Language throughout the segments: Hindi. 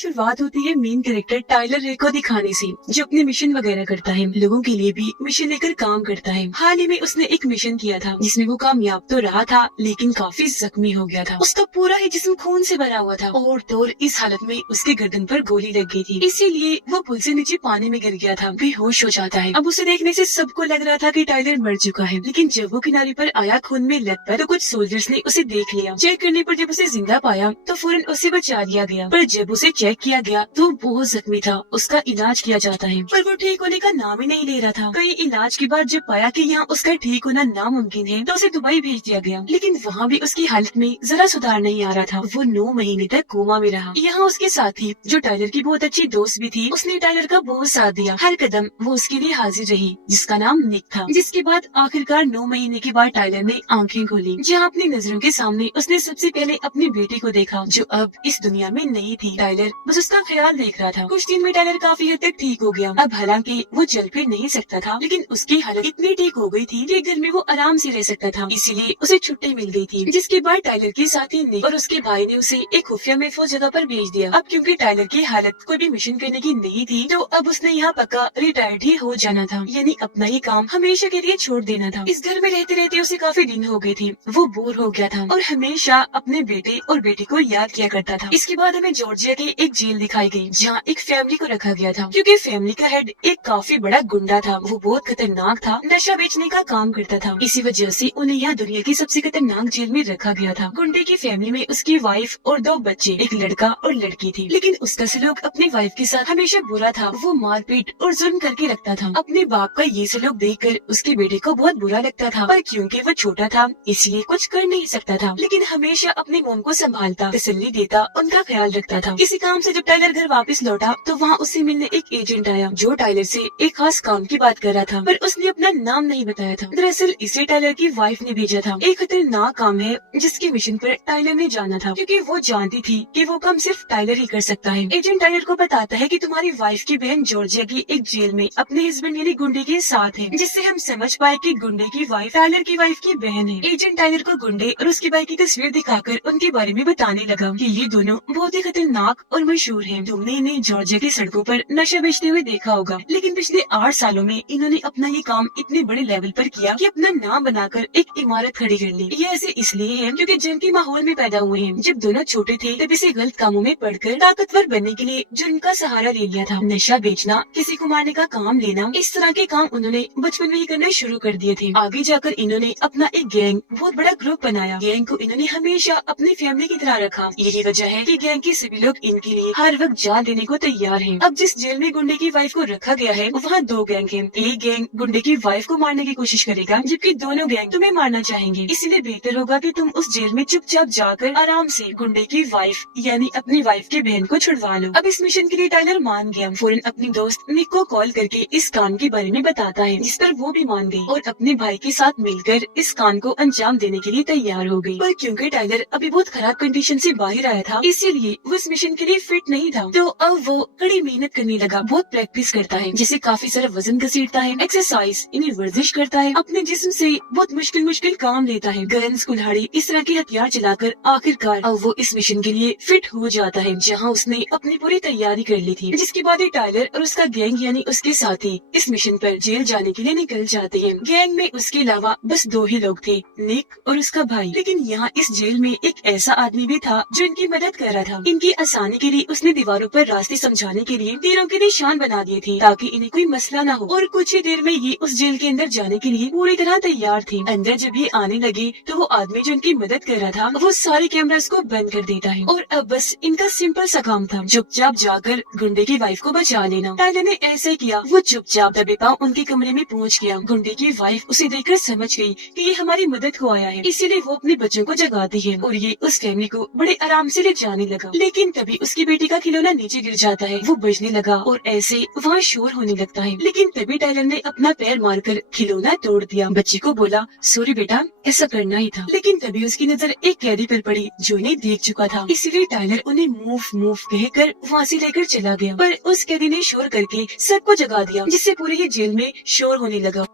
शुरुआत होती है मेन कैरेक्टर टाइलर रे को दिखाने से, जो अपने मिशन वगैरह करता है, लोगों के लिए भी मिशन लेकर काम करता है। हाल ही में उसने एक मिशन किया था जिसमें वो कामयाब तो रहा था लेकिन काफी जख्मी हो गया था। उसका पूरा ही जिस्म खून से भरा हुआ था और तोड़ इस हालत में उसके गर्दन पर गोली लग गई थी, इसीलिए वो पुल से नीचे पानी में गिर गया था, बेहोश हो जाता है। अब उसे देखने से सबको लग रहा था कि टाइलर मर चुका है, लेकिन जब वो किनारे पर आया खून में लथपथ, तो कुछ सोल्जर्स ने उसे देख लिया। चेक करने पर जब उसे जिंदा पाया तो फौरन उसे बचा लिया गया, पर जब उसे चेक किया गया तो बहुत जख्मी था। उसका इलाज किया जाता है पर वो ठीक होने का नाम ही नहीं ले रहा था। कई इलाज के बाद जब पाया कि यहाँ उसका ठीक होना नामुमकिन है तो उसे दुबई भेज दिया गया, लेकिन वहाँ भी उसकी हालत में जरा सुधार नहीं आ रहा था। वो 9 महीने तक कोमा में रहा। यहाँ उसके साथी जो टाइलर की बहुत अच्छी दोस्त भी थी, उसने टाइलर का बहुत साथ दिया, हर कदम वो उसके लिए हाजिर रही, जिसका नाम निक था। जिसके बाद आखिरकार 9 महीने के बाद टाइलर ने आंखें खोली, जहाँ अपनी नजरों के सामने उसने सबसे पहले अपनी बेटी को देखा जो अब इस दुनिया में नहीं थी। टाइलर बस उसका ख्याल देख रहा था। कुछ दिन में टाइलर काफी हद तक ठीक हो गया। अब हालांकि वो चल फिर नहीं सकता था, लेकिन उसकी हालत इतनी ठीक हो गई थी कि घर में वो आराम से रह सकता था, इसीलिए उसे छुट्टी मिल गई थी। जिसके बाद टाइलर के साथी निक और उसके भाई ने उसे एक खुफिया महफूज जगह पर भेज दिया। अब क्योंकि टाइलर की हालत कोई भी मिशन करने की नहीं थी, तो अब उसने यहाँ पक्का रिटायर्ड ही हो जाना था, यानी अपना ही काम हमेशा के लिए छोड़ देना था। इस घर में रहते रहते उसे काफी दिन हो गए थे। वो बोर हो गया था और हमेशा अपने बेटे और बेटी को याद किया करता था। इसके बाद हमें जॉर्जिया की एक जेल दिखाई गई, जहाँ एक फैमिली को रखा गया था। क्योंकि फैमिली का हेड एक काफी बड़ा गुंडा था, वो बहुत खतरनाक था, नशा बेचने का काम करता था। इसी वजह से उन्हें यहाँ दुनिया की सबसे खतरनाक जेल में रखा गया था। गुंडे की फैमिली में उसकी वाइफ और 2 बच्चे, एक लड़का और लड़की थी, लेकिन उसका सलूक अपनी वाइफ के साथ हमेशा बुरा था। वो मारपीट और जुल्म करके रखता था। अपने बाप का ये सलूक देखकर उसके बेटे को बहुत बुरा लगता था, पर क्योंकि वो छोटा था इसलिए कुछ कर नहीं सकता था, लेकिन हमेशा अपनी मोम को संभालता, तसल्ली देता, उनका ख्याल रखता था। किसी काम से जब टाइलर घर वापस लौटा तो वहाँ उससे मिलने एक एजेंट आया, जो टाइलर से एक खास काम की बात कर रहा था, पर उसने अपना नाम नहीं बताया था। दरअसल इसे टाइलर की वाइफ ने भेजा था। एक खतरनाक काम है जिसके मिशन पर टाइलर ने जाना था, क्योंकि वो जानती थी कि वो काम सिर्फ टाइलर ही कर सकता है। एजेंट टाइलर को बताता है कि तुम्हारी वाइफ की बहन जॉर्जिया की एक जेल में अपने हस्बैंड यानी गुंडे के साथ है, जिससे हम समझ पाए कि गुंडे की वाइफ टाइलर की वाइफ की बहन है। एजेंट टाइलर को गुंडे और उसके भाई की तस्वीर दिखाकर उनके बारे में बताने लगा कि ये दोनों बहुत ही खतरनाक और मशहूर हैं। तुमने इन्हें जॉर्जिया की सड़कों पर नशा बेचते हुए देखा होगा, लेकिन पिछले 8 सालों में इन्होंने अपना ये काम इतने बड़े लेवल पर किया कि अपना नाम बनाकर एक इमारत खड़ी कर ली। ये ऐसे इसलिए है क्योंकि जंग के माहौल में पैदा हुए हैं। जब दोनों छोटे थे तब इसे गलत कामों में पढ़कर ताकतवर बनने के लिए जुर्म का सहारा ले लिया था। नशा बेचना, किसी को मारने का काम लेना, इस तरह के काम उन्होंने बचपन में ही करना शुरू कर दिए थे। आगे जाकर इन्होंने अपना एक गैंग, बहुत बड़ा ग्रुप बनाया। गैंग को इन्होंने हमेशा अपनी फैमिली की तरह रखा। यही वजह है कि गैंग के सभी लोग इनके लिए हर वक्त जान देने को तैयार हैं। अब जिस जेल में गुंडे की वाइफ को रखा गया है वहाँ 2 गैंग हैं। एक गैंग गुंडे की वाइफ को मारने की कोशिश करेगा, जबकि दोनों गैंग तुम्हें मारना चाहेंगे। इसलिए बेहतर होगा कि तुम उस जेल में चुपचाप जाकर आराम से गुंडे की वाइफ यानी अपनी वाइफ की बहन को छुड़वा लो। अब इस मिशन के लिए टाइलर मान गया। फौरन अपनी दोस्त निक को कॉल करके इस काम के बारे में बताता है, जिस पर वो भी मान गई और अपने भाई के साथ मिलकर इस काम को अंजाम देने के लिए तैयार हो गई। पर क्योंकि टाइलर अभी बहुत खराब कंडीशन से बाहर आया था, इसीलिए वो इस मिशन के लिए फिट नहीं था। तो अब वो कड़ी मेहनत करने लगा, बहुत प्रैक्टिस करता है, जैसे काफी सारा वजन घसीटता है, एक्सरसाइज यानी वर्जिश करता है, अपने जिस्म से बहुत मुश्किल मुश्किल काम लेता है, गन्स, कुल्हाड़ी, इस तरह के हथियार चलाकर आखिरकार अब वो इस मिशन के लिए फिट हो जाता है, जहाँ उसने अपनी पूरी तैयारी कर ली थी। जिसके बाद टाइलर और उसका गैंग यानी उसके साथी इस मिशन पर जेल जाने के लिए निकल जाते हैं। गैंग में उसके अलावा बस 2 ही लोग थे, निक और उसका भाई। लेकिन यहाँ इस जेल में एक ऐसा आदमी भी था जो इनकी मदद कर रहा था। इनकी आसानी के लिए उसने दीवारों पर रास्ते समझाने के लिए तीरों के निशान बना दिए थे, ताकि इन्हें कोई मसला न हो। और कुछ ही देर में ये उस जेल के अंदर जाने के लिए पूरी तरह तैयार थे। अंदर जब ये आने लगे तो वो आदमी जो इनकी मदद कर रहा था वो सारे कैमरास को बंद कर देता है और अब बस इनका सिंपल सा काम था चुपचाप जाकर गुंडे की वाइफ को बचा लेना। टाइलर ने ऐसा किया। वो चुपचाप दबे पांव उनके कमरे में पहुंच गया। गुंडे की वाइफ उसे देखकर समझ गई कि ये हमारी मदद को आया है, इसीलिए वो अपने बच्चों को जगाती है और ये उस फैमिली को बड़े आराम से ले जाने लगा। लेकिन तभी उसकी बेटी का खिलौना नीचे गिर जाता है। वो बजने लगा और ऐसे वहाँ शोर होने लगता है। लेकिन तभी टाइलर ने अपना पैर मारकर खिलौना तोड़ दिया। बच्ची को बोला, सॉरी बेटा, ऐसा करना ही था। लेकिन तभी उसकी नजर एक कैदी पर पड़ी जो इन्हें देख चुका था, इसीलिए टाइलर उन्हें मूव मूव कहकर वहाँ से लेकर चला गया। पर उस कैदी ने शोर करके सबको जगा दिया, जिससे पूरे ही जेल में शोर होने लगा।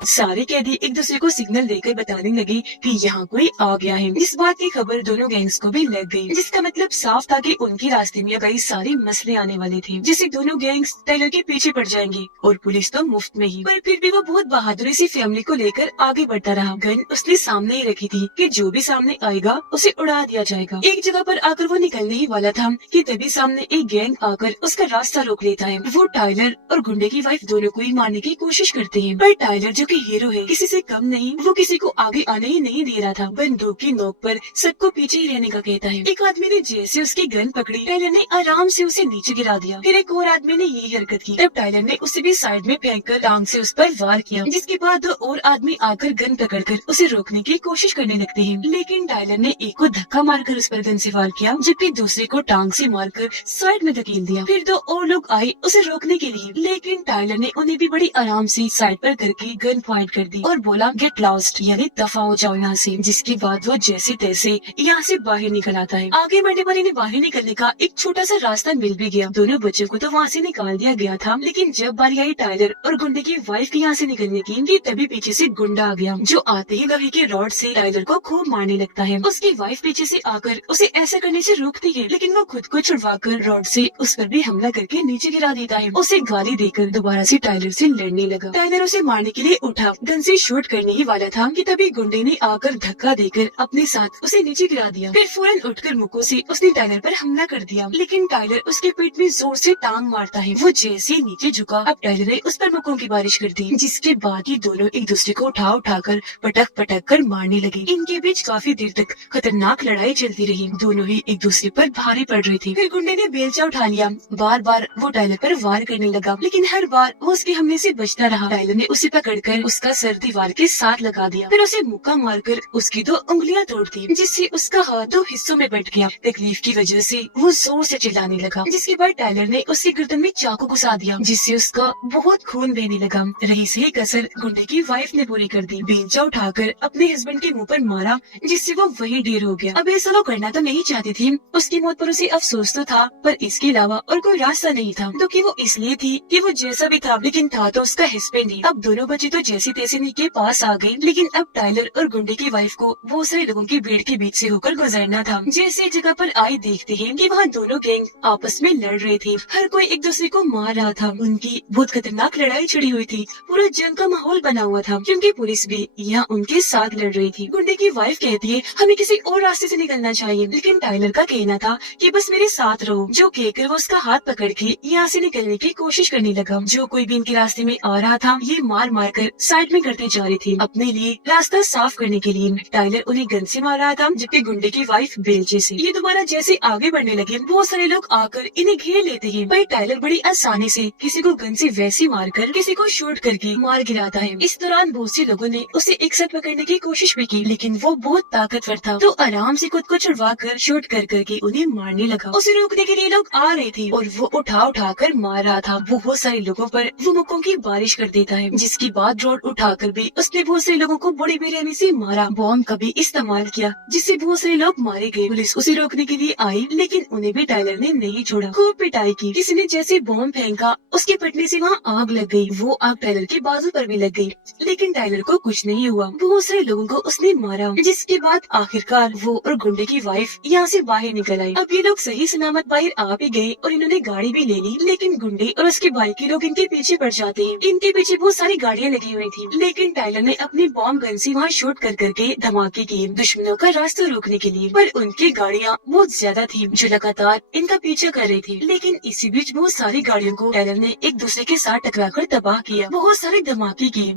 सारे कैदी एक दूसरे को सिग्नल देकर बताने लगे कि यहाँ कोई आ गया है। इस बात की खबर दोनों गैंग्स को भी लग गई, जिसका मतलब साफ था कि उनके रास्ते में कई सारे मसले आने वाले थे, जिससे दोनों गैंग्स टाइलर के पीछे पड़ जाएंगे और पुलिस तो मुफ्त में ही। पर फिर भी वो बहुत बहादुरी से फैमिली को लेकर आगे बढ़ता रहा। गन उसने सामने ही रखी थी कि जो भी सामने आएगा उसे उड़ा दिया जाएगा। एक जगह पर आकर वो निकलने ही वाला था कि तभी सामने एक गैंग आकर उसका रास्ता रोक लेता है। वो टाइलर और गुंडे की वाइफ दोनों को ही मारने की कोशिश करते हैं, पर टाइलर जो कि हीरो है, किसी से कम नहीं, वो किसी को आगे आने ही नहीं दे रहा था। बंदूक की नोक पर सबको पीछे ही रहने का कहता है। एक आदमी ने जैसे उसकी गन पकड़ी, टाइलर ने आराम से उसे नीचे गिरा दिया। फिर एक और आदमी ने यही हरकत की। तब टाइलर ने उसे भी साइड में फेंककर टांग से उस पर वार किया, जिसके बाद दो और आदमी आकर गन पकड़कर उसे रोकने की कोशिश करने लगते हैं। लेकिन टाइलर ने एक को धक्का मारकर उस पर गन से वार किया, जबकि दूसरे को टांग से मारकर साइड में धकेल दिया। फिर दो और लोग आए उसे रोकने के लिए, लेकिन टाइलर ने उन्हें भी बड़ी आराम से साइड पर करके गन पॉइंट कर दी और बोला गेट लॉस्ट, यानी दफा हो जाओ यहाँ से। जिसके बाद वो जैसे तैसे यहाँ से बाहर निकल आता है। आगे बढ़ने वाले ने बाहर निकलने का एक छोटा सा रास्ता मिल भी गया। दोनों बच्चों को तो वहाँ से निकाल दिया गया था, लेकिन जब बारी आई टाइलर और गुंडे की वाइफ के यहाँ से निकलने की, तभी पीछे से गुंडा आ गया, जो आते ही लोहे के रॉड से टाइलर को खूब मारने लगता है। उसकी वाइफ पीछे से आकर उसे ऐसा करने से रोकती है, लेकिन वो खुद को छुड़वाकर रॉड से उस पर भी हमला करके नीचे गिरा देता है। उसे गाली देकर दोबारा से टाइलर से लड़ने लगा। टाइलर उसे मारने के लिए उठा, गन से शूट करने ही वाला था कि तभी गुंडे ने आकर धक्का देकर अपने साथ उसे नीचे गिरा दिया। फिर फौरन उठकर मुक्कों से उसने टाइलर पर हमला कर दिया, लेकिन टाइलर उसके पेट में जोर से टांग मारता है। वो जैसे नीचे झुका, अब टाइलर ने उस पर मुक्कों की बारिश कर दी, जिसके बाद ये दोनों एक दूसरे को उठाकर पटक कर मारने लगे। इनके बीच काफी देर तक खतरनाक लड़ाई चलती रही। दोनों ही एक दूसरे पर भारी पड़ रहे थे। फिर गुंडे ने बेलचा उठा लिया। बार बार वो टाइलर पर वार करने लगा, लेकिन हर बार वो उसके हमले से बचता रहा। टाइलर ने उसे पकड़कर उसका सर दीवार के साथ लगा दिया, फिर उसे मुक्का मारकर उसकी दो उंगलियां तोड़ दी, जिससे उसका हाथ दो हिस्सों में बट गया। तकलीफ की वजह से वो जोर से चिल्लाने लगा, जिसके बाद टाइलर ने उसके गर्दन में चाकू घुसा दिया, जिससे उसका बहुत खून बहने लगा। रही सही कसर गुंडे की वाइफ ने पूरी कर दी। बेलचा उठाकर अपने हस्बैंड के मुंह पर मारा, जिससे वो वही ढेर हो गया। अब ऐसा वो करना तो नहीं चाहती थी, उसकी मौत पर उसे अफसोस तो था, पर इसके अलावा और कोई रास्ता नहीं था। दुखी वो इसलिए थी कि वो जैसा भी था, लेकिन था तो उसका हस्बैंड ही। अब दोनों बच्चे तो जैसे तैसे के पास आ गए, लेकिन अब टाइलर और गुंडे की वाइफ को बहुत सारे लोगों की भीड़ के बीच से होकर गुजरना था। जैसे जगह पर आए देखते हैं कि वहाँ दोनों गैंग आपस में लड़ रहे थे। हर कोई एक दूसरे को मार रहा था। उनकी बहुत खतरनाक लड़ाई छिड़ी हुई थी। पूरा जंग का माहौल बना हुआ था, क्योंकि पुलिस भी यहाँ उनके साथ लड़ रही थी। गुंडे की वाइफ कहती है हमें किसी और रास्ते से निकलना चाहिए, लेकिन टाइलर का कहना था कि बस मेरे साथ रहो, जो कहकर वो उसका हाथ पकड़ के यहाँ से निकलने की कोशिश करने लगा। जो कोई भी इनके रास्ते में आ रहा था, ये मार मार कर साइड में करते जा रहे थे अपने लिए रास्ता साफ करने के लिए। टाइलर उन्हें गन से मार रहा था, जबकि गुंडे की वाइफ बेलचे से। ये दोबारा जैसे आगे बढ़ने लगे, बहुत सारे लोग आकर इन्हें घेर लेते हैं, पर टाइलर बड़ी आसानी से किसी को गन से वैसे मारकर किसी को शूट करके मार गिराता है। इस दौरान बहुत से लोगों ने उसे एक साथ पकड़ने की कोशिश भी की, लेकिन वो बहुत ताकतवर था, तो आराम से खुद को छुड़वा कर शूट कर करके उन्हें मारने लगा। उसे रोकने के लिए लोग आ रहे थे और वो उठा कर मार रहा था। बहुत सारे लोगों पर वो मुक्कों की बारिश कर देता है, जिसके बाद रोड उठाकर भी उसने बहुत सारे लोगों को बड़ी बेरहमी से मारा। बॉम्ब का भी इस्तेमाल किया, जिससे बहुत सारे लोग मारे गए। पुलिस उसे रोकने के लिए आई, लेकिन उन्हें भी टाइलर ने नहीं छोड़ा। खूब पिटाई की। किसी ने जैसे बॉम्ब फेंका, उसके फटने से वहाँ आग लग गई। वो आग टाइलर के बाजू पर भी लग गई, लेकिन टाइलर को कुछ नहीं हुआ। बहुत सारे लोगों को उसने मारा, जिसके बाद आखिरकार वो और गुंडे की वाइफ यहाँ से बाहर निकल आई। अब ये लोग सही सलामत बाहर आ भी गए और इन्होंने गाड़ी भी ले ली, लेकिन गुंडे और उसके भाई के लोग इनके पीछे पड़ जाते हैं। इनके पीछे बहुत सारी गाड़ियाँ लगी हुई थी, लेकिन टाइलर ने अपनी बॉम्ब गन से वहाँ शूट कर करके धमाके किए दुश्मनों का रास्ता रोकने के लिए। पर उनकी गाड़ियाँ बहुत ज्यादा थी, जो लगातार इनका पीछा कर रही थी। लेकिन इसी बीच बहुत सारी गाड़ियों को टाइलर ने एक दूसरे के साथ टकराकर तबाह किया। बहुत सारे धमाके किए।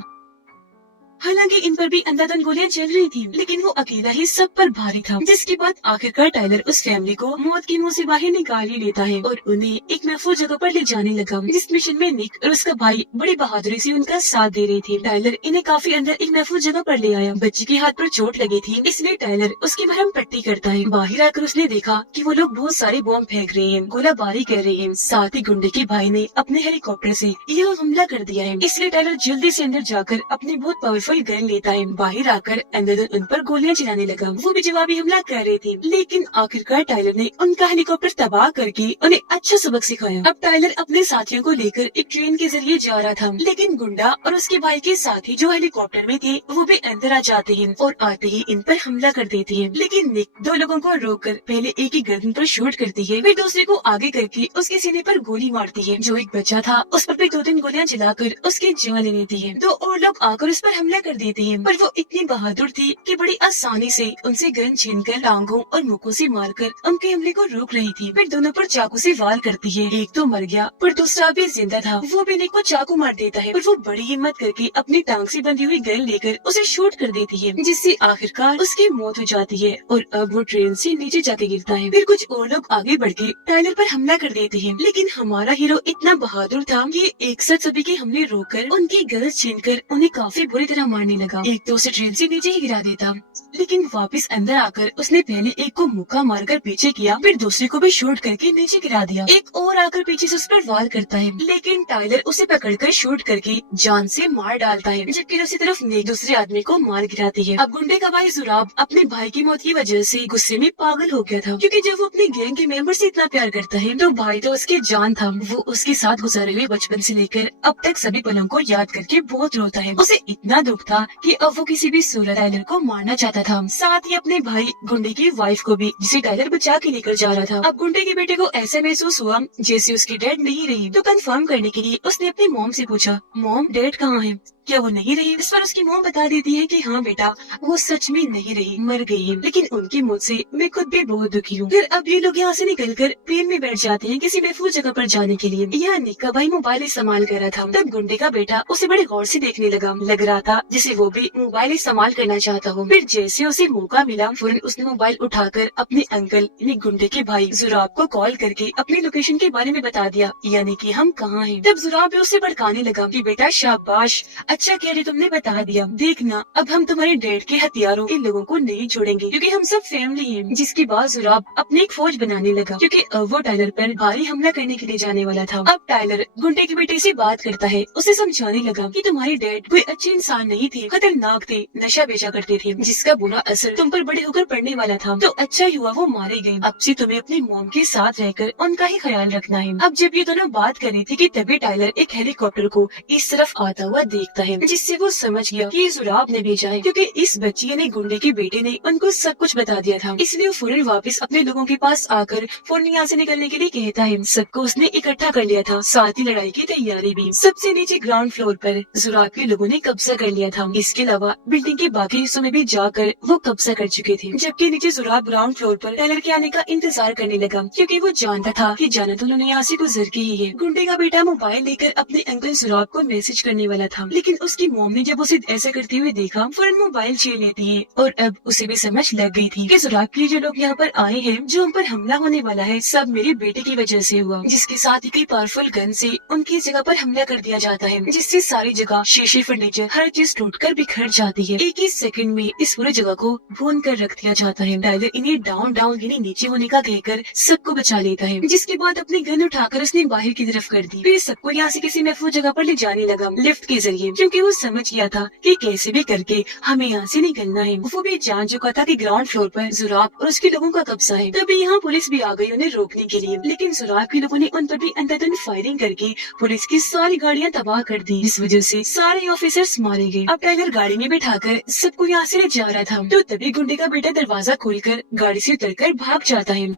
हालांकि इन पर भी अंधाधुंध गोलियां चल रही थी, लेकिन वो अकेला ही सब पर भारी था। जिसके बाद आखिरकार टाइलर उस फैमिली को मौत के मुंह से बाहर निकाल ही लेता है और उन्हें एक महफूज जगह पर ले जाने लगा, जिस मिशन में निक और उसका भाई बड़ी बहादुरी से उनका साथ दे रहे थे। टाइलर इन्हें काफी अंदर एक महफूज जगह पर ले आया। बच्चे के हाथ पर चोट लगी थी, इसलिए टाइलर उसकी मरहम पट्टी करता है। बाहर आकर उसने देखा कि वो लोग बहुत सारे बॉम्ब फेंक रहे हैं, गोलाबारी कर रहे हैं। साथ ही गुंडे के भाई ने अपने हेलीकॉप्टर से यह हमला कर दिया है, इसलिए टाइलर जल्दी से अंदर जाकर अपनी बहुत पावरफुल पावरफुल गन लेता है, बाहर आकर अंधाधुंध उन पर गोलियां चलाने लगा। वो भी जवाबी हमला कर रहे थे, लेकिन आखिरकार टाइलर ने उनका हेलीकॉप्टर तबाह करके उन्हें अच्छा सबक सिखाया। अब टाइलर अपने साथियों को लेकर एक ट्रेन के जरिए जा रहा था, लेकिन गुंडा और उसके भाई के साथी जो हेलीकॉप्टर में थे वो भी अंदर आ जाते हैं और आते ही इन पर हमला कर देते हैं। लेकिन निक दो लोगों को रोककर पहले एक ही गर्दन पर शूट करती है, फिर दूसरे को आगे करके उसके सीने पर गोली मारती है। जो एक बच्चा था उस पर भी 2-3 गोलियां चलाकर उसकी जान ले लेती है। दो और लोग आकर उस पर हमला कर देते हैं, पर वो इतनी बहादुर थी कि बड़ी आसानी से उनसे गन छीनकर टांगों और मुक्कों से मारकर उनके हमले को रोक रही थी। फिर दोनों पर चाकू से वार करती है। एक तो मर गया पर दूसरा भी जिंदा था। वो भी निक को चाकू मार देता है, पर वो बड़ी हिम्मत करके अपनी टांग से बंधी हुई गन लेकर उसे शूट कर देती है, जिससे आखिरकार उसकी मौत हो जाती है और अब वो ट्रेन से नीचे जाके गिरता है। फिर कुछ और लोग आगे बढ़ के टाइलर पर हमला कर देते हैं, लेकिन हमारा हीरो इतना बहादुर था कि एक साथ सभी के हमले रोककर उनकी गन छीनकर उन्हें काफी बुरी तरह मारने लगा। एक तो उसे ट्रेन से नीचे ही गिरा देता, लेकिन वापस अंदर आकर उसने पहले एक को मुक्का मारकर पीछे किया, फिर दूसरे को भी शूट करके नीचे गिरा दिया। एक और आकर पीछे से उस पर वार करता है, लेकिन टाइलर उसे पकड़कर शूट करके जान से मार डालता है, जबकि दूसरी तरफ नेक दूसरे आदमी को मार गिराती है। अब गुंडे का भाई जुराब अपने भाई की मौत की वजह से गुस्से में पागल हो गया था, क्योंकि जब वो अपने गैंग के मेंबर से इतना प्यार करता है तो भाई तो उसकी जान था। वो उसके साथ गुजारे हुए बचपन से लेकर अब तक सभी पलों को याद करके बहुत रोता है। उसे इतना दुख था कि अब वो किसी भी सूरत टाइलर को मारना चाहता था, साथ ही अपने भाई गुंडे की वाइफ को भी, जिसे टाइलर बचा के लेकर जा रहा था। अब गुंडे के बेटे को ऐसा महसूस हुआ जैसे उसकी डैड नहीं रही, तो कंफर्म करने के लिए उसने अपनी मॉम से पूछा, मॉम डैड कहाँ है, क्या वो नहीं रही? इस पर उसकी मॉम बता देती है कि हाँ बेटा, वो सच में नहीं रही, मर गई है, लेकिन उनकी मौत से मैं खुद भी बहुत दुखी हूँ। फिर अब ये लोग यहाँ से निकलकर प्लेन में बैठ जाते हैं किसी महफूज जगह पर जाने के लिए। यहाँ निक का भाई मोबाइल इस्तेमाल कर रहा था, तब गुंडे का बेटा उसे बड़े गौर से देखने लगा। लग रहा था जिसे वो भी मोबाइल इस्तेमाल करना चाहता हो। फिर जैसे उसे मौका मिला फौरन उसने मोबाइल उठाकर अपने अंकल यानी गुंडे के भाई जुराब को कॉल करके अपनी लोकेशन के बारे में बता दिया, यानी कि हम कहाँ हैं। तब जुराब भी उसे भड़काने लगा कि बेटा शाबाश, अच्छा किया जो तुमने बता दिया, देखना अब हम तुम्हारे डैड के हथियारों इन लोगों को नहीं छोड़ेंगे, क्योंकि हम सब फैमिली हैं। जिसके बाद जुराब अपनी एक फौज बनाने लगा, क्योंकि अब वो टाइलर पर भारी हमला करने के लिए जाने वाला था। अब टाइलर गुंडे के बेटे से बात करता है, उसे समझाने लगा कि तुम्हारे डैड कोई अच्छे इंसान नहीं थे, खतरनाक थे, नशा बेचा करते थे, जिसका बुरा असर तुम पर बड़े होकर पड़ने वाला था, तो अच्छा ही हुआ वो मारे गए। अब से तुम्हें अपनी मॉम के साथ रहकर उनका ही ख्याल रखना है। अब जब ये दोनों बात कर रही थी कि तभी टाइलर एक हेलीकॉप्टर को इस तरफ आता हुआ देखता है, जिससे वो समझ गया कि ये जुराब ने भेजा है, क्योंकि इस बच्ची यानी गुंडे के बेटे ने उनको सब कुछ बता दिया था। इसलिए वो फौरन वापस अपने लोगों के पास आकर फौरन यहाँ से निकलने के लिए कहता है। सबको उसने इकट्ठा कर लिया था, साथ ही लड़ाई की तैयारी भी। सबसे नीचे ग्राउंड फ्लोर पर जुराब के लोगों ने कब्जा कर लिया था। इसके अलावा बिल्डिंग के बाकी हिस्सों में भी जाकर वो कब्जा कर चुके थे, जबकि नीचे जुराब ग्राउंड फ्लोर पर टाइलर के आने का इंतजार करने लगा, क्योंकि वो जानता था कि जाना तो उन्होंने यहाँ से गुजर के ही है। गुंडे का बेटा मोबाइल लेकर अपने अंकल जुराब को मैसेज करने वाला था, लेकिन उसकी मॉम ने जब उसे ऐसा करते हुए देखा फौरन मोबाइल छीन लेती है, और अब उसे भी समझ लग गई थी कि जुराब के लिए जो लोग यहाँ पर आए हैं, जो उन पर हमला होने वाला है, सब मेरे बेटे की वजह से हुआ, जिसके साथ ही कई पावरफुल गन से उनकी जगह पर हमला कर दिया जाता है, जिससे सारी जगह शीशे फर्नीचर हर चीज टूटकर बिखर जाती है। एक ही सेकंड में इस पूरी जगह को भून कर रख दिया जाता है। टाइलर इन्हें डाउन डाउन यानी नीचे होने का कहकर सबको बचा लेता है, जिसके बाद अपनी गन उठाकर उसने बाहर की तरफ कर दी। फिर सबको यहाँ से किसी महफूज जगह पर ले जाने लगा लिफ्ट के जरिए, क्योंकि वो समझ गया था कि कैसे भी करके हमें यहाँ से निकलना है। वो भी जान चुका था कि ग्राउंड फ्लोर पर जुराब और उसके लोगों का कब्जा है। तभी यहाँ पुलिस भी आ गई उन्हें रोकने के लिए, लेकिन जुराब के लोगों ने उन पर भी अंधाधुंध फायरिंग करके पुलिस की सारी गाड़ियाँ तबाह कर दी, इस वजह से सारे ऑफिसर्स मारे गए। अब टाइलर गाड़ी में बैठाकर सबको यहाँ से ले जा रहा था, तो तभी गुंडे का बेटा दरवाजा खोलकर गाड़ी से उतरकर भाग जाता है।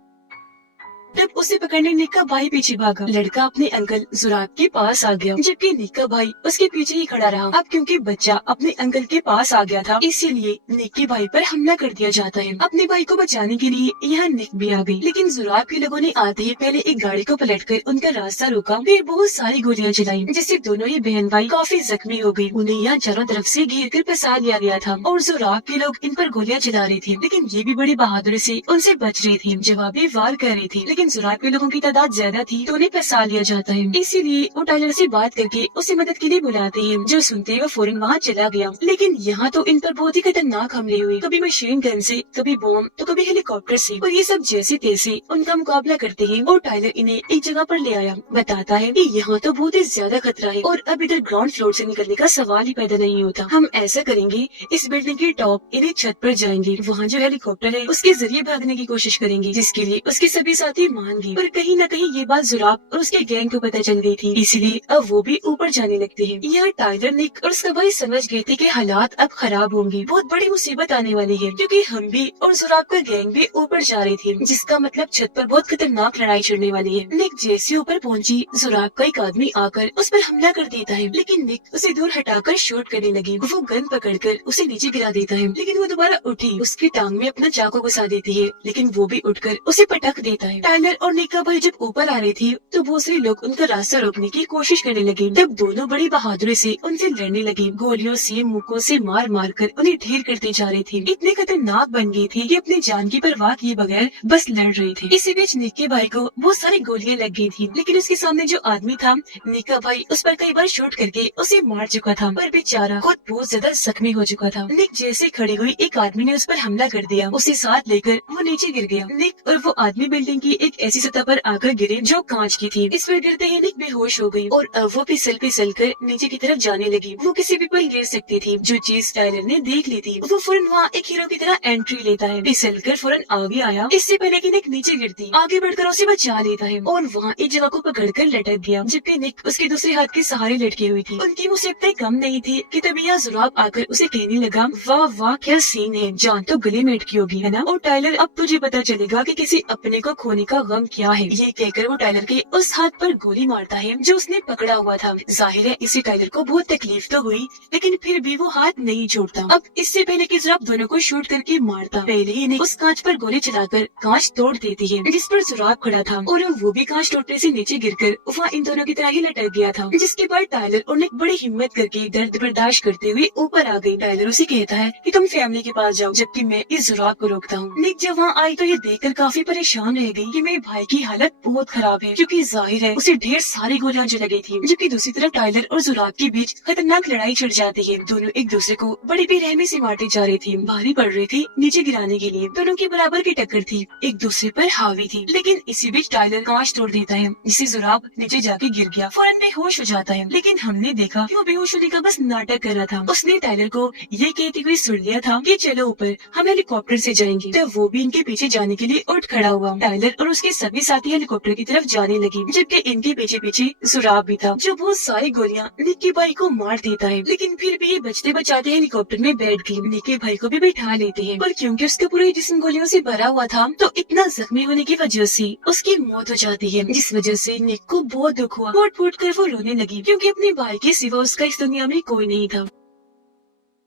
तब उसे पकड़ने निक का भाई पीछे भागा। लड़का अपने अंकल जुराब के पास आ गया, जबकि निक का भाई उसके पीछे ही खड़ा रहा। अब क्योंकि बच्चा अपने अंकल के पास आ गया था, इसीलिए निक के भाई पर हमला कर दिया जाता है। अपने भाई को बचाने के लिए यहाँ निक भी आ गई, लेकिन जुराब के लोगों ने आते ही पहले एक गाड़ी को पलटकर उनका रास्ता रोका, फिर बहुत सारी गोलियां चलाई, जिससे दोनों ही बहन भाई काफी जख्मी हो गयी। उन्हें यहाँ चारों तरफ से घेर कर फंसा लिया गया था, और जुराब के लोग इन पर गोलियां चला रहे थे, लेकिन ये भी बड़ी बहादुरी से उनसे बच रहे थे, जवाबी वार कर रहे थे। लेकिन जुराब के लोगों की तादाद ज्यादा थी तो उन्हें फंसा लिया जाता है। इसीलिए वो टाइलर से बात करके उसे मदद के लिए बुलाते हैं, जो सुनते ही वो फौरन वहाँ चला गया। लेकिन यहाँ तो इन पर बहुत ही खतरनाक हमले हुए, कभी मशीन गन से, कभी बॉम्ब तो कभी हेलीकॉप्टर से, और ये सब जैसे तैसे उनका मुकाबला करते हैं। और टाइलर इन्हें एक जगह पर ले आया, बताता है कि यहाँ तो बहुत ही ज्यादा खतरा है और अब इधर ग्राउंड फ्लोर से निकलने का सवाल ही पैदा नहीं होता। हम ऐसा करेंगे, इस बिल्डिंग के टॉप इन्हें छत पर जाएंगे, वहाँ जो हेलीकॉप्टर है उसके जरिए भागने की कोशिश करेंगे, जिसके लिए उसके सभी साथी मान गए। पर कहीं न कहीं ये बात जुराब और उसके गैंग को पता चल गई थी, इसलिए अब वो भी ऊपर जाने लगते हैं। यहाँ टाइलर, निक और उसका भाई समझ गए थे कि हालात अब खराब होंगे, बहुत बड़ी मुसीबत आने वाली है, क्योंकि हम भी और जुराब का गैंग भी ऊपर जा रहे थे, जिसका मतलब छत पर बहुत खतरनाक लड़ाई छिड़ने वाली है। निक जैसे ऊपर पहुंची, जुराब का एक आदमी आकर उस पर हमला कर देता है, लेकिन निक उसे दूर हटाकर शूट करने लगी। वो गन पकड़कर उसे नीचे गिरा देता है, लेकिन वो दोबारा उठी, उसकी टांग में अपना चाकू घुसा देती है, लेकिन वो भी उठकर उसे पटक देता है। टाइलर और निक का भाई जब ऊपर आ रहे थे तो दूसरे लोग उनका रास्ता रोकने की कोशिश करने लगे। तब दोनों बड़ी बहादुरी से उनसे लड़ने लगे, गोलियों से, मुक्कों से मार मार कर उन्हें ढेर करते जा रहे थे। इतने खतरनाक बन गए थे कि अपनी जान की परवाह किए बगैर बस लड़ रहे थे। इसी बीच निक के भाई को बहुत सारी गोलियां लग गई थी, लेकिन उसके सामने जो आदमी था, निक का भाई, उस पर कई बार शूट करके उसे मार चुका था, पर बेचारा खुद बहुत ज्यादा जख्मी हो चुका था। निक जैसे खड़ी हुई, एक आदमी ने उस पर हमला कर दिया, उसे साथ लेकर वो नीचे गिर गया। निक और वो आदमी बिल्डिंग की एक ऐसी सतह पर आकर गिरे जो कांच की थी। इस पर गिरते ही निक बेहोश हो गई और अब वो फिसल फिसल कर नीचे की तरफ जाने लगी। वो किसी भी पल गिर सकती थी, जो चीज टाइलर ने देख ली थी। वो फौरन वहाँ एक हीरो की तरह एंट्री लेता है, फिसल कर फौरन आगे आया, इससे पहले कि निक नीचे गिरती, आगे बढ़कर उसे बचा लेता है और वहाँ एक जगह को पकड़कर लटक गया, जबकि निक उसके दूसरे हाथ के सहारे लटकी हुई थी। उनकी मुसीबतें कम नहीं थी कि तभी यहाँ जुराब आकर उसे कहने लगा, वाह वाह क्या सीन है, जान तो गले में अटकी होगी, है ना? और टाइलर, अब तुझे पता चलेगा कि किसी अपने को खोने का गम क्या है। ये कहकर वो टाइलर के उस हाथ पर गोली मारता है जो उसने पकड़ा हुआ था। जाहिर है इसे टाइलर को बहुत तकलीफ तो हुई, लेकिन फिर भी वो हाथ नहीं छोड़ता। अब इससे पहले कि जुराब दोनों को शूट करके मारता, पहले ही निक उस कांच पर गोली चलाकर कांच तोड़ देती है, जिस पर जुराब खड़ा था, और वो भी कांच टूटने से नीचे गिरकर वहाँ इन दोनों की तरह ही लटक गया था। जिसके बाद टाइलर और निक बड़ी हिम्मत करके दर्द बर्दाश्त करते हुए ऊपर आ गई। टाइलर उसे कहता है कि तुम फैमिली के पास जाओ, जबकि मैं इस जुराब को रोकता हूँ। निक जब वहाँ आई तो ये देखकर काफी परेशान रह गई कि मेरे भाई की हालत बहुत खराब है, क्योंकि जाहिर है उसे ढेर सारी गोलियां जो लगी थी। जबकि दूसरी तरफ टाइलर और जुराब के बीच खतरनाक लड़ाई छिड़ जाती है। दोनों एक दूसरे को बड़ी बेरहमी से मारते जा रहे थे, भारी पड़ रहे थे नीचे गिराने के लिए। दोनों की बराबर की टक्कर थी, एक दूसरे पर हावी थी। लेकिन इसी बीच टाइलर कांच तोड़ देता है, जिससे जुराब नीचे जाके गिर गया, फौरन बेहोश हो जाता है। लेकिन हमने देखा कि वो बेहोश होने का बस नाटक कर रहा था। उसने टाइलर को ये कहते हुए सुन लिया था कि चलो ऊपर, हम हेलीकॉप्टर से जाएंगे। तब वो भी इनके पीछे जाने के लिए उठ खड़ा हुआ। टाइलर और उसके सभी साथी हेलीकॉप्टर की तरफ जाने लगे, जबकि इनके पीछे पीछे जुराब भी था, जो बहुत सारी गोलियां निक के भाई को मार देता है। लेकिन फिर भी ये बचते बचाते हेलीकॉप्टर में बैठ गई। निक के भाई को भी बैठा लेते हैं, पर क्योंकि उसका पूरा जिस्म गोलियों से भरा हुआ था, तो इतना जख्मी होने की वजह से उसकी मौत हो जाती है, जिस वजह से निक को बहुत दुख हुआ। फूट फूट कर वो रोने लगी, क्योंकि अपने भाई के सिवा उसका इस दुनिया में कोई नहीं था।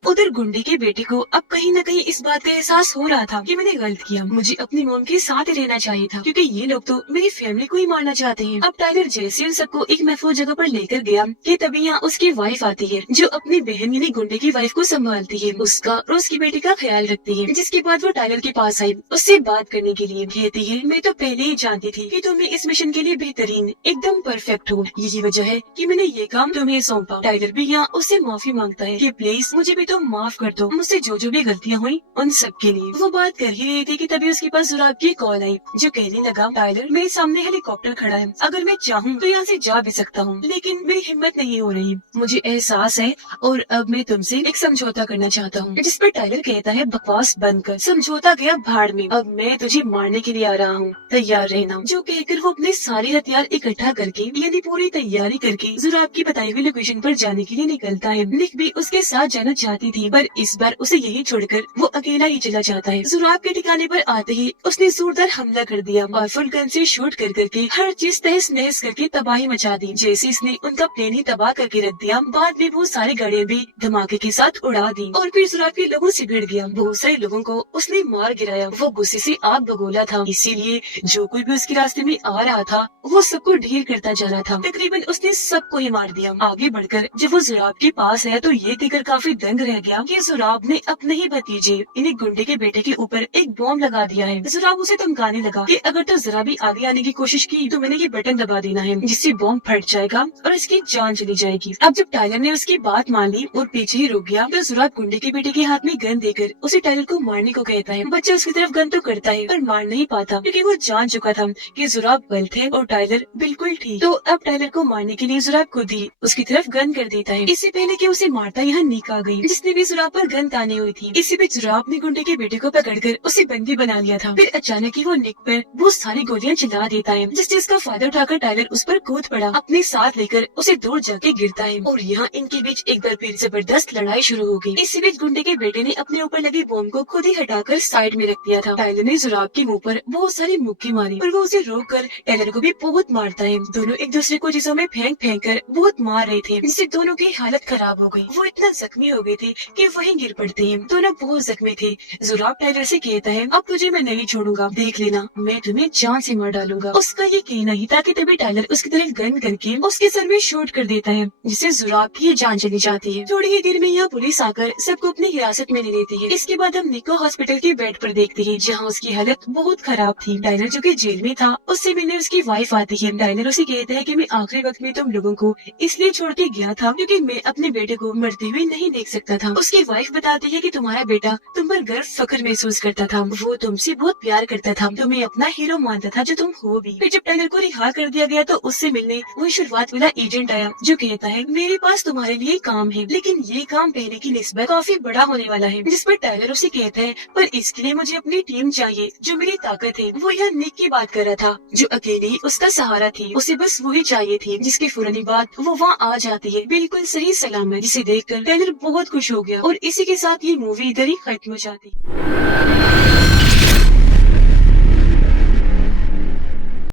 उधर गुंडे के बेटे को अब कहीं न कहीं इस बात का एहसास हो रहा था कि मैंने गलत किया, मुझे अपनी मॉम के साथ ही रहना चाहिए था, क्योंकि ये लोग तो मेरी फैमिली को ही मारना चाहते हैं। अब टाइलर जैसे उन सबको एक महफूज जगह पर लेकर गया कि तभी यहाँ उसकी वाइफ आती है, जो अपनी बहन यानी गुंडे की वाइफ को संभालती है, उसका और उसकी बेटी का ख्याल रखती है। जिसके बाद वो टाइलर के पास आई, उससे बात करने के लिए। कहती है, मैं तो पहले ही जानती थी कि तुम्हें इस मिशन के लिए बेहतरीन, एकदम परफेक्ट हो, यही वजह है कि मैंने ये काम तुम्हें सौंपा। टाइलर भी यहाँ उससे माफी मांगता है कि प्लीज मुझे भी तो माफ कर दो, मुझसे जो भी गलतियाँ हुई उन सब के लिए। वो बात कर ही रही थी कि तभी उसके पास जुराब की कॉल आई, जो कहने लगा, टाइलर मेरे सामने हेलीकॉप्टर खड़ा है, अगर मैं चाहूँ तो यहाँ से जा भी सकता हूँ, लेकिन मेरी हिम्मत नहीं हो रही। मुझे एहसास है और अब मैं तुमसे एक समझौता करना चाहता हूँ। जिस पर टाइलर कहता है, बकवास बंद कर, समझौता गया भाड़ में, अब मैं तुझे मारने के लिए आ रहा हूँ, तैयार रहना। जो कहकर वो अपने सारे हथियार इकट्ठा करके यानी पूरी तैयारी करके जुराब की बताई हुई लोकेशन पर जाने के लिए निकलता है। निक भी उसके साथ जाना चाहती थी, पर इस बार उसे यही छोड़कर वो अकेला ही चला जाता है। जुराब के ठिकाने पर आते ही उसने जोरदार हमला कर दिया और फुल गन से शूट कर करके हर चीज तहस नहस करके तबाही मचा दी। जैसे इसने उनका प्लेन ही तबाह करके रख दिया, बाद में वो सारे गाड़ियां भी धमाके के साथ उड़ा दी और फिर जुराब के लोगों से भिड़ गया। बहुत सारे लोगों को उसने मार गिराया। वो गुस्से से आग बगोला था, इसीलिए जो कोई भी उसके रास्ते में आ रहा था वो सबको ढेर करता जा रहा था। तकरीबन उसने सबको ही मार दिया। आगे बढ़कर जब वो जुराब के पास आया तो ये देखकर काफी दंग रह गया कि जुराब ने अपने ही भतीजे इन्हें गुंडे के बेटे के ऊपर एक बॉम्ब लगा दिया है। जुराब उसे धमकाने लगा कि अगर तो जरा भी आगे आने की कोशिश की तो मैंने ये बटन दबा देना है, जिससे बॉम्ब फट जाएगा और इसकी जान चली जाएगी। अब जब टाइलर ने उसकी बात मान ली और पीछे ही रुक गया तो जुराब गुंडे के बेटे के हाथ में गन देकर उसे टाइलर को मारने को कहता है। बच्चा उसकी तरफ गन तो करता है पर मार नहीं पाता, क्योंकि वो जान चुका था कि जुराब गलत है और टाइलर बिल्कुल ठीक। तो अब टाइलर को मारने के लिए जुराब खुद ही उसकी तरफ गन कर देता है। इससे पहले कि उसे मारता यहाँ निक आ गई, जिसने भी जुराब पर गन तानी हुई थी। इसी बीच जुराब ने गुंडे के बेटे को पकड़कर उसे बंदी बना लिया था। फिर अचानक ही वो निक पर बहुत सारी गोलियां चला देता है, जिससे इसका फायदा उठाकर टाइलर उस पर कूद पड़ा, अपने साथ लेकर उसे दूर जाके गिरता है और यहाँ इनके बीच एक बार फिर जबरदस्त लड़ाई शुरू हो गई। इसी बीच गुंडे के बेटे ने अपने ऊपर लगी बॉम्ब को खुद ही हटाकर साइड में रख दिया था। टाइलर ने जुराब के मुंह पर बहुत सारी मुक्की मारी और वो उसे रोक कर टाइलर को भी बहुत मारता है। दोनों एक दूसरे को चीजों में फेंक फेंक कर बहुत मार रहे थे, जिससे दोनों की हालत खराब हो गई। वो इतना जख्मी हो गए थे कि वहीं गिर पड़ते हैं। दोनों बहुत जख्मी थे। जुराब टाइलर से कहता है, अब तुझे मैं नहीं छोड़ूंगा, देख लेना मैं तुम्हें जान से मार डालूंगा। उसका ये कहना ही था कि तभी टाइलर उसकी तरफ गन करके उसके सर में शूट कर देता है, जिससे जुराब की जान चली जाती है। थोड़ी ही देर में यह पुलिस आकर सबको अपनी हिरासत में ले लेती है। इसके बाद हम निक को हॉस्पिटल के बेड पर देखते हैं, जहाँ उसकी हालत बहुत खराब थी। टाइलर जो कि जेल में था, उससे मिलने उसकी वाइफ आती है। टाइलर उसे कहता है कि मैं आखिरी वक्त में तुम लोगों को इसलिए छोड़ के गया था क्योंकि मैं अपने बेटे को मरते हुए नहीं देख सकता था। उसकी वाइफ बताती है कि तुम्हारा बेटा तुम पर गर्व फख्र महसूस करता था, वो तुमसे बहुत प्यार करता था, तुम्हें अपना हीरो मानता था जो तुम हो भी। फिर जब टाइलर को रिहा कर दिया गया तो उससे मिलने वो शुरुआत वाला एजेंट आया, जो कहता है मेरे पास तुम्हारे लिए काम है, लेकिन ये काम पहले की निस्बत काफी बड़ा होने वाला है। जिस पर टाइलर उसे कहता है, पर इसके लिए मुझे अपनी टीम चाहिए जो मेरी ताकत है। वो यह निक की बात कर रहा था, जो अकेले ही उसका सहारा थी, उसे बस वही चाहिए थी। जिसके फौरन बाद वो वहाँ आ जाती है, बिल्कुल सही सलामत, जिसे देखकर टाइलर बहुत खुश हो गया और इसी के साथ ये मूवी इधर ही खत्म हो जाती।